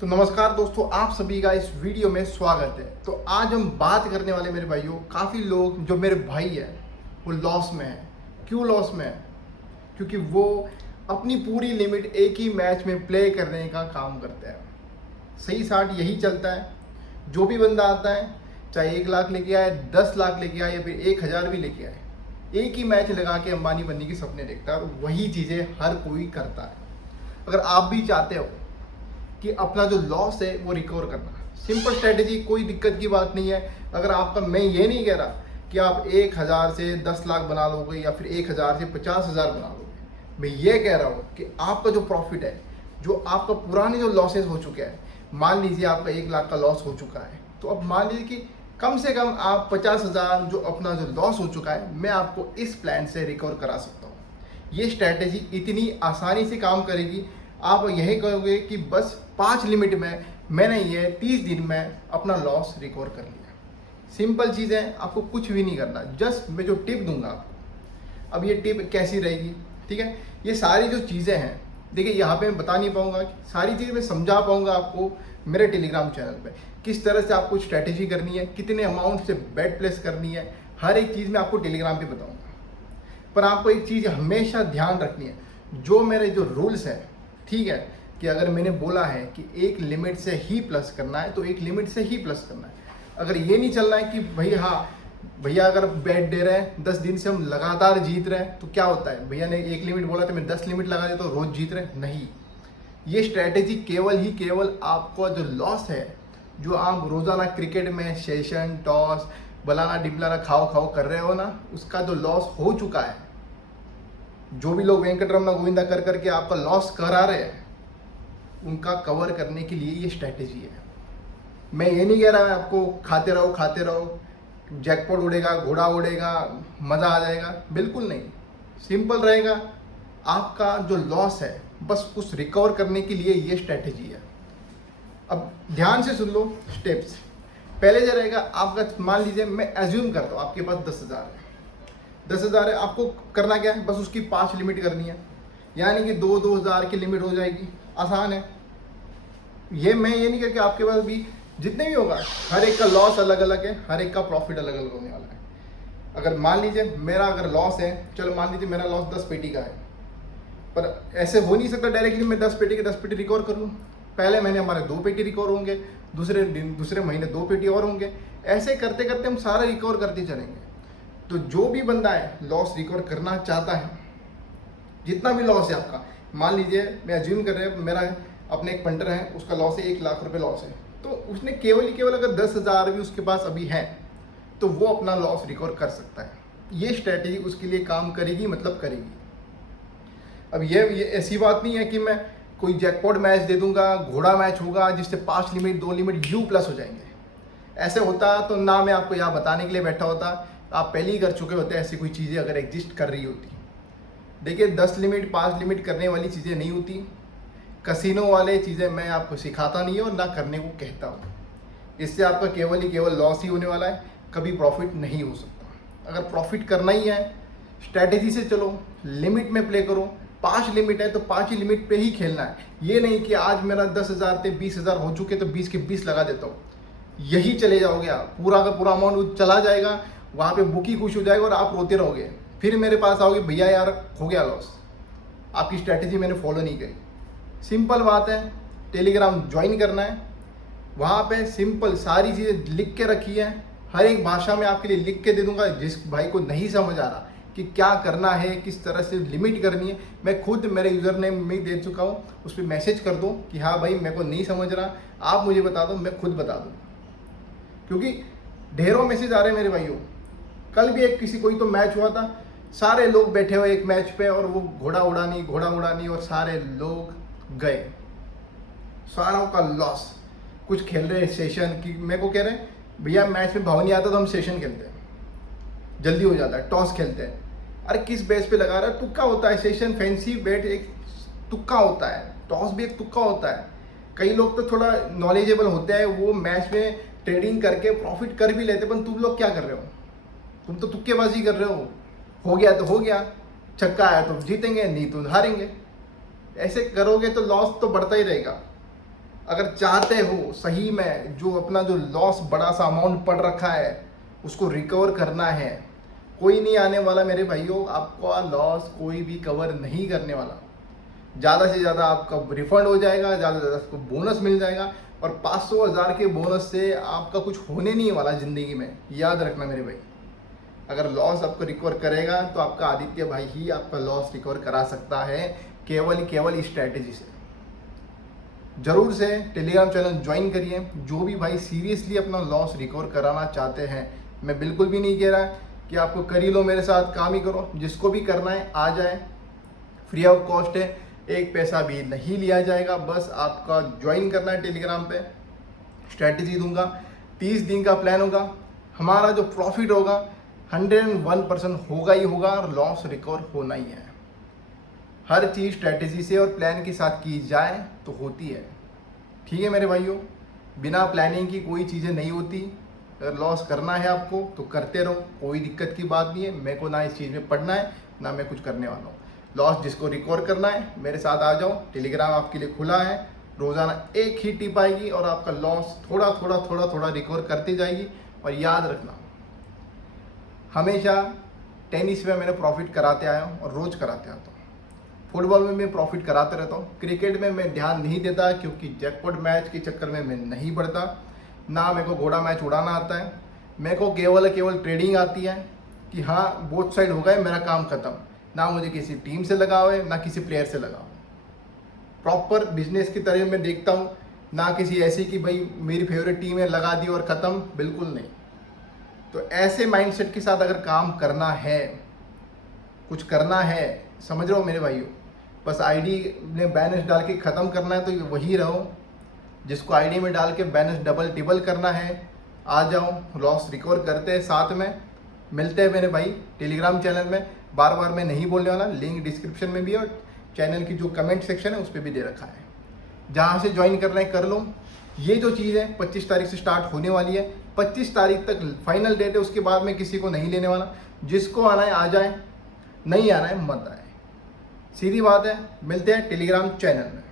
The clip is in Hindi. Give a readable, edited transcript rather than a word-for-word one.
तो नमस्कार दोस्तों, आप सभी का इस वीडियो में स्वागत है। तो आज हम बात करने वाले मेरे भाइयों, काफ़ी लोग जो मेरे भाई हैं वो लॉस में हैं। क्यों लॉस में है? क्योंकि वो अपनी पूरी लिमिट एक ही मैच में प्ले करने का काम करते हैं। सही साठ यही चलता है। जो भी बंदा आता है, चाहे 1 लाख लेके आए, 10 लाख लेके आए या फिर 1000 भी लेके आए, एक ही मैच लगा के अंबानी बनने के सपने देखता है और वही चीज़ें हर कोई करता है। अगर आप भी चाहते हो कि अपना जो लॉस है वो रिकवर करना, सिंपल स्ट्रेटेजी, कोई दिक्कत की बात नहीं है। अगर आपका, मैं ये नहीं कह रहा कि आप 1000 से 10 लाख बना लोगे या फिर 1000 से 50,000 बना लोगे। मैं ये कह रहा हूँ कि आपका जो प्रॉफिट है, जो आपका पुराने जो लॉसेस हो चुके हैं, मान लीजिए आपका 1 लाख का लॉस हो चुका है, तो अब मान लीजिए कि कम से कम आप 50,000 जो अपना जो लॉस हो चुका है, मैं आपको इस प्लान से रिकवर करा सकता हूँ। ये स्ट्रैटेजी इतनी आसानी से काम करेगी, आप यही कहोगे कि बस 5 लिमिट में मैंने ये 30 दिन में अपना लॉस रिकवर कर लिया। सिंपल चीज़ है, आपको कुछ भी नहीं करना। जस्ट मैं जो टिप दूंगा आपको, अब ये टिप कैसी रहेगी, ठीक है? ये सारी जो चीज़ें हैं, देखिए यहाँ पे मैं बता नहीं पाऊँगा, सारी चीज़ें मैं समझा पाऊँगा आपको मेरे टेलीग्राम चैनल पे। किस तरह से आपको स्ट्रैटेजी करनी है, कितने अमाउंट से बेट प्लेस करनी है, हर एक चीज़ मैं आपको टेलीग्राम पे बताऊँगा। पर आपको एक चीज़ हमेशा ध्यान रखनी है, जो मेरे जो रूल्स हैं, ठीक है, कि अगर मैंने बोला है कि एक लिमिट से ही प्लस करना है तो एक लिमिट से ही प्लस करना है। अगर ये नहीं चलना है कि भैया अगर बैट दे रहे हैं 10 दिन से हम लगातार जीत रहे हैं, तो क्या होता है, भैया ने एक लिमिट बोला तो मैं 10 लिमिट लगा देता हूँ, रोज जीत रहे हैं। नहीं, ये स्ट्रैटेजी केवल आपको जो लॉस है, जो आप रोजाना क्रिकेट में सेशन, टॉस, बलाना डिबलाना खाओ कर रहे हो ना, उसका जो लॉस हो चुका है, जो भी लोग वेंकटरमना गोविंदा कर करके आपका लॉस करा रहे हैं, उनका कवर करने के लिए ये स्ट्रैटेजी है। मैं ये नहीं कह रहा है आपको खाते रहो, जैकपॉट उड़ेगा, घोड़ा उड़ेगा, मज़ा आ जाएगा, बिल्कुल नहीं। सिंपल रहेगा, आपका जो लॉस है बस उस रिकवर करने के लिए ये स्ट्रैटेजी है। अब ध्यान से सुन लो स्टेप्स। पहले जो रहेगा आपका, मान लीजिए मैं एज्यूम करता हूँ आपके पास 10,000 है। 10,000 है, आपको करना क्या है, बस उसकी 5 लिमिट करनी है, यानी कि 2,000 की लिमिट हो जाएगी। आसान है ये। मैं ये नहीं कह कि आपके पास भी जितने भी होगा, हर एक का लॉस अलग अलग है, हर एक का प्रॉफिट अलग अलग होने वाला है। अगर मान लीजिए मेरा अगर लॉस है, चलो मान लीजिए मेरा लॉस 10 पेटी का है, पर ऐसे हो नहीं सकता डायरेक्टली मैं 10 पेटी के 10 पेटी रिकवर कर लूँ। पहले महीने हमारे 2 पेटी रिकवर होंगे, दूसरे महीने 2 पेटी और होंगे, ऐसे करते करते हम सारा रिकवर करते चलेंगे। तो जो भी बंदा है लॉस रिकवर करना चाहता है, जितना भी लॉस है आपका, मान लीजिए मैं अज्यूम कर रहे हैं मेरा अपने एक पंटर है, उसका लॉस है 1 लाख रुपए लॉस है, तो उसने केवल अगर 10,000 भी उसके पास अभी है तो वो अपना लॉस रिकवर कर सकता है। ये स्ट्रैटेजी उसके लिए काम करेगी, मतलब करेगी। अब ये ऐसी बात नहीं है कि मैं कोई जैकपॉट मैच दे दूंगा, घोड़ा मैच होगा जिससे 5 लिमिट 2 लिमिट यू प्लस हो जाएंगे। ऐसे होता तो ना मैं आपको यहाँ बताने के लिए बैठा होता, आप पहले ही कर चुके होते ऐसी कोई चीज़ें अगर एग्जिस्ट कर रही होती। देखिए 10 लिमिट 5 लिमिट करने वाली चीज़ें नहीं होती, कसिनो वाले चीज़ें मैं आपको सिखाता नहीं और ना करने को कहता हूँ। इससे आपका केवल लॉस ही होने वाला है, कभी प्रॉफिट नहीं हो सकता। अगर प्रॉफिट करना ही है, स्ट्रैटेजी से चलो, लिमिट में प्ले करो। 5 लिमिट है तो 5 ही लिमिट पे ही खेलना है। ये नहीं कि आज मेरा 10,000 थे 20,000 हो चुके तो 20 के 20 लगा देता हूँ, यही चले जाओगे आप, पूरा का पूरा अमाउंट चला जाएगा, वहाँ पे बुक ही खुश हो जाएगा और आप रोते रहोगे। फिर मेरे पास आओगे, भैया यार हो गया लॉस, आपकी स्ट्रैटेजी मैंने फॉलो नहीं करी। सिंपल बात है, टेलीग्राम ज्वाइन करना है, वहाँ पे सिंपल सारी चीज़ें लिख के रखी है, हर एक भाषा में आपके लिए लिख के दे दूंगा। जिस भाई को नहीं समझ आ रहा कि क्या करना है, किस तरह से लिमिट करनी है, मैं खुद मेरे यूज़र नेम में दे चुका हूँ, उस पर मैसेज कर दो कि हाँ भाई मेरे को नहीं समझ रहा, आप मुझे बता दो, मैं खुद बता दूँ। क्योंकि ढेरों मैसेज आ रहे हैं मेरे भाइयों। कल भी एक कोई तो मैच हुआ था, सारे लोग बैठे हुए एक मैच पे और वो घोड़ा उड़ानी और सारे लोग गए, सारों का लॉस। कुछ खेल रहे सेशन की, मेरे को कह रहे हैं भैया मैच में भाव नहीं आता तो हम सेशन खेलते हैं, जल्दी हो जाता है, टॉस खेलते हैं। अरे किस बेस पे लगा रहा है, तुक्का होता है। सेशन फैंसी बेट एक तुक्का होता है, टॉस भी एक तुक्का होता है। कई लोग तो थोड़ा नॉलेजेबल होते हैं, वो मैच में ट्रेडिंग करके प्रॉफिट कर भी लेते, पर तुम लोग क्या कर रहे हो, तुम तो तुक्केबाजी कर रहे हो गया तो हो गया, छक्का आया तो जीतेंगे, नहीं तो हारेंगे। ऐसे करोगे तो लॉस तो बढ़ता ही रहेगा। अगर चाहते हो सही में जो अपना जो लॉस बड़ा सा अमाउंट पड़ रखा है उसको रिकवर करना है, कोई नहीं आने वाला मेरे भाइयों, आपका लॉस कोई भी कवर नहीं करने वाला। ज़्यादा से ज़्यादा आपका रिफंड हो जाएगा, ज़्यादा से ज़्यादा आपको बोनस मिल जाएगा, और 500,000 के बोनस से आपका कुछ होने नहीं वाला ज़िंदगी में। याद रखना मेरे भाई, अगर लॉस आपको रिकवर करेगा तो आपका आदित्य भाई ही आपका लॉस रिकवर करा सकता है, केवल इस स्ट्रैटेजी से। ज़रूर से टेलीग्राम चैनल ज्वाइन करिए। जो भी भाई सीरियसली अपना लॉस रिकवर कराना चाहते हैं, मैं बिल्कुल भी नहीं कह रहा कि आपको कर ही लो, मेरे साथ काम ही करो। जिसको भी करना है आ जाए, फ्री ऑफ कॉस्ट है, एक पैसा भी नहीं लिया जाएगा। बस आपका ज्वाइन करना है टेलीग्राम पे। स्ट्रैटेजी दूंगा, 30 दिन का प्लान होगा। हमारा जो प्रॉफिट होगा 101% होगा ही होगा, और लॉस रिकवर होना ही है। हर चीज़ स्ट्रैटेजी से और प्लान के साथ की जाए तो होती है। ठीक है मेरे भाइयों, बिना प्लानिंग की कोई चीज़ें नहीं होती। अगर लॉस करना है आपको तो करते रहो, कोई दिक्कत की बात नहीं है। मेरे को ना इस चीज़ में पढ़ना है ना मैं कुछ करने वाला हूँ। लॉस जिसको रिकवर करना है मेरे साथ आ जाओ, टेलीग्राम आपके लिए खुला है। रोज़ाना एक ही टिप आएगी और आपका लॉस थोड़ा रिकवर करती जाएगी। और याद रखना, हमेशा टेनिस में मैंने प्रॉफिट कराते आया हूँ और रोज़ कराते आता हूँ। फुटबॉल में मैं प्रॉफिट कराते रहता हूँ। क्रिकेट में मैं ध्यान नहीं देता क्योंकि जैकपॉट मैच के चक्कर में मैं नहीं पड़ता। ना मेरे को घोड़ा मैच उड़ाना आता है। मेरे को केवल ट्रेडिंग आती है कि हाँ बोथ साइड हो गए, मेरा काम खत्म। ना मुझे किसी टीम से लगाव है ना किसी प्लेयर से लगाव। प्रॉपर बिजनेस की तरह मैं देखता हूँ, ना किसी ऐसी कि भाई मेरी फेवरेट टीम है लगा दी और ख़त्म, बिल्कुल नहीं। तो ऐसे माइंडसेट के साथ अगर काम करना है, कुछ करना है, समझ रहे हो मेरे भाइयों, बस आईडी में बैलेंस डाल के ख़त्म करना है तो वही रहो। जिसको आईडी में डाल के बैलेंस डबल टिबल करना है आ जाओ, लॉस रिकवर करते हैं, साथ में मिलते हैं मेरे भाई टेलीग्राम चैनल में। बार बार मैं नहीं बोलने वाला, लिंक डिस्क्रिप्शन में भी और चैनल की जो कमेंट सेक्शन है उस पर भी दे रखा है। जहाँ से ज्वाइन करना है कर लो। ये जो चीज़ है 25 तारीख से स्टार्ट होने वाली है। 25 तारीख तक फाइनल डेट है, उसके बाद मैं किसी को नहीं लेने वाला। जिसको आना है आ जाए, नहीं आना है मत आए। सीधी बात है। मिलते हैं टेलीग्राम चैनल में।